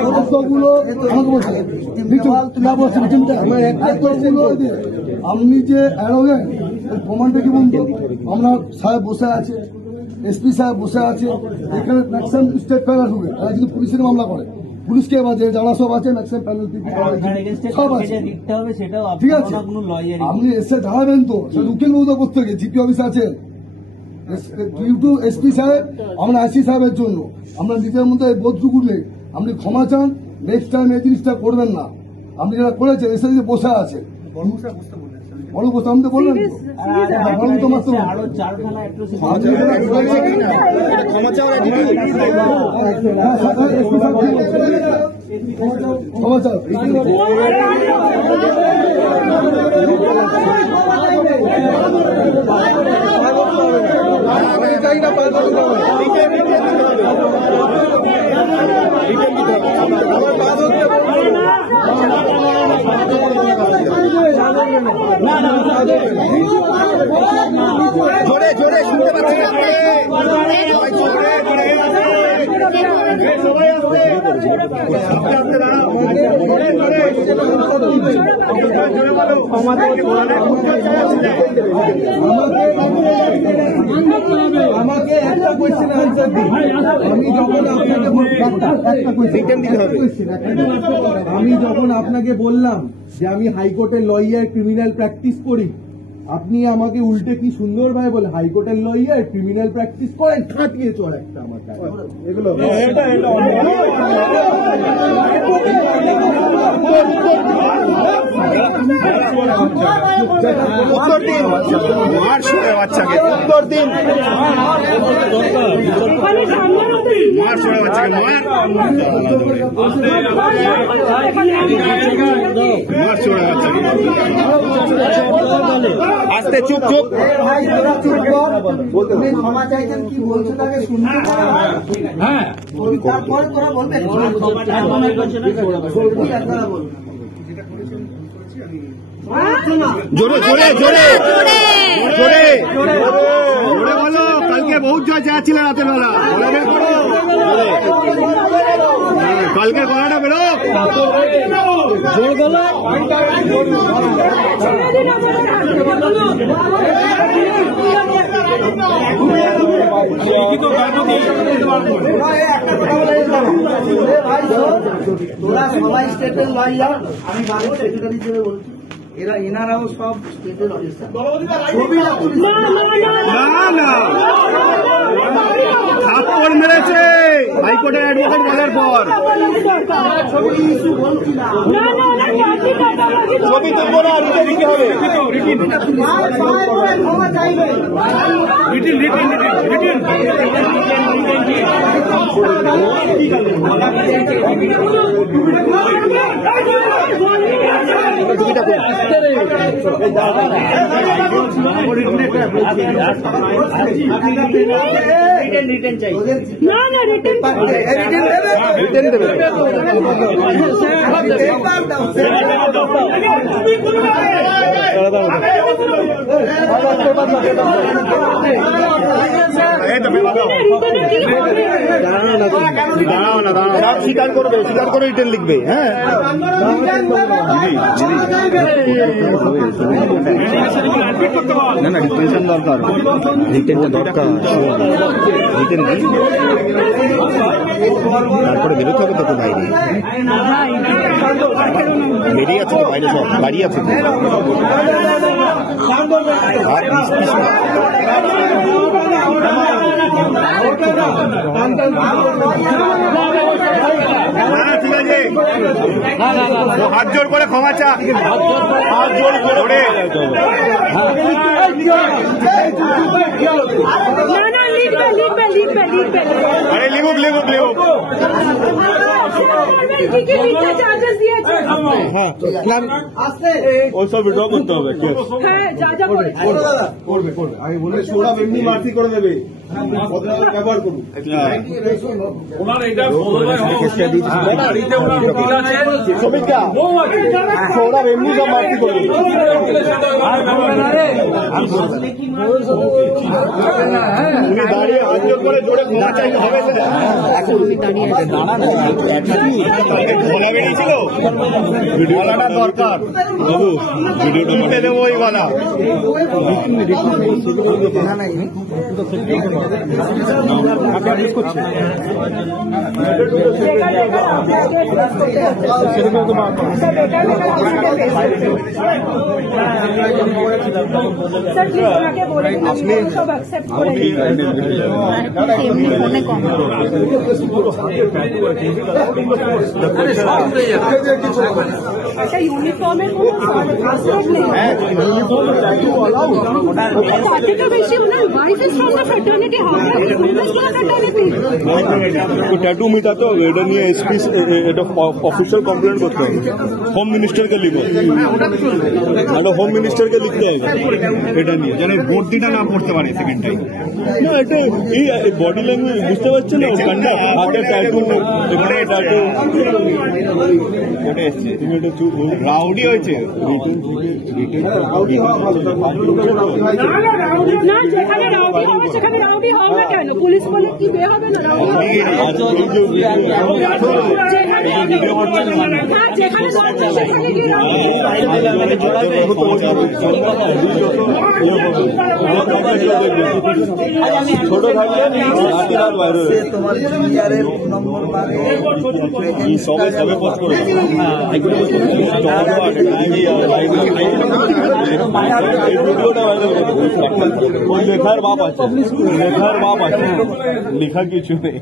সদস্যগুলো আপনি যে অ্যারোগেন্ট প্রমাণটা কি বলতো? আমরা সাহেব বসে আছে, এসপি সাহেব বসে আছে, এখানে ম্যাক্সিমাম স্টেট প্যানেল ঢুকে তারা যদি পুলিশের মামলা করে, পুলিশকে বাজে যারা সব আছে ম্যাক্সিমাম প্যানেল সব আছে, ঠিক আছে? আপনি এসে দাঁড়াবেন তো, সেটা উকিল মৌদা করতে গিয়ে জিপি অফিস আছে, এসপি সাহেব, আমরা আইসি সাহেবের জন্য আমরা নিজের মধ্যে বোধটুকু নেই। আপনি ক্ষমা চান, নেক্সট টাইম এই জিনিসটা করবেন না। আপনি যারা করেছেন এসে যে বসে আছে বড় বসে আমি তো বললেন ক্ষমা চাও জোরে জোরে শুনতে পাচ্ছি আমাকে একটা কোয়েশ্চেন আনসার দিন। আমি যখন আপনাকে বললাম যে আমি হাইকোর্টের লয়ার ক্রিমিনাল প্র্যাকটিস করি, আপনি আমাকে উল্টে কি সুন্দর ভাবে বলে হাইকোর্টের লয়ার ক্রিমিনাল প্র্যাকটিস করেন, খাটিয়ে চড় একটা আমার কাছে এগুলো উত্তর দিন, মার সরে বাচ্চাকে উত্তর দিন, মার সরে বাচ্চাকে মার সরে বাচ্চাকে আস্তে চুপ চুপ। ক্ষমা চাইছেন কি বলছো তাকে শুনতে, হ্যাঁ তারপরে তোরা বলবে জোরে জোরে জোরে জোরে জোরে বলো, কালকে বহুত জয় চেয়েছিল রাতের বেলা, কালকে গলাটা বেরো জোর বলো। তোরা সবাই স্টেটের লয়ার, আমি বাংলা সেক্রেটারি হিসেবে বলছি, এনারাও সব স্টেটের অফিসার। থাপ্পড় মেরেছে হাইকোর্টের অ্যাডভোকেট বলার পর, ছবি তুলবো না, লিখে হবে রিটেন চাই না না রিটেন দেবে স্বীকার করবে, স্বীকার করে রিটেন লিখবে। হ্যাঁ না না রিটেনশন দরকার, রিটেনটা দরকার, রিটেন তারপরে বেরোতে হবে তো বাইরে, বেরিয়ে আছে তো বাইরে, সব দাঁড়িয়ে আছে হাত জোর করে ক্ষমা চা, হাত জোর করে আরে লিখুক লিখুক লিখুক চার্জেস দিয়েছে ওসব ভিডিও করতে হবে হ্যাঁ যা যা করবে আমি বললে সৌরভ এমনি মারতি করে দেবে ব্যবহার করুন শ্রমিকরা সৌরভ এমনি সব মারতি করে দেবে তুমি দাঁড়িয়ে হাত জোর করে জোরে ক্ষমা চাইতে হবে গলা বেরিয়েছিল গলাটা দরকার বাবু ভিডিওটা তুলতে দেবো ওই গলা স্যার প্লিজ ওনাকে বলে আপনি সব অ্যাকসেপ্ট করে একটা ইউনিফর্মের কোনো আশ্রয় নেই তার থেকে বেশি ওনার wife is from the fraternity tattoo मिटाते হবে এটা নিয়ে এসপি এটা অফিসিয়াল কমপ্লেন করতে হবে হোম মিনিস্টারকে লিখো মানে হোম মিনিস্টারকে লিখতে হবে এটা নিয়ে যেন বর্দিটা না পড়তে পারে সেকেন্ড টাইম না এটা এই বডি ল্যাঙ্গুয়েজ বুঝতে পারছেন না কান্ডা হাতে ট্যাটু এখানে ট্যাটু এটা এসছে তুমি এটা চুপ রাউডি হয়েছে না যেখানে রাউডি হবে সেখানে রাউডি হবে কেন পুলিশ বলে কি বে হবে না যেখানে ছোট থাকলে তোমার জুনিয়রের নম্বর সবে সবে পোস্ট করে লেখার বাপ আছে লেখার বাপ আছে লেখা কিছু নেই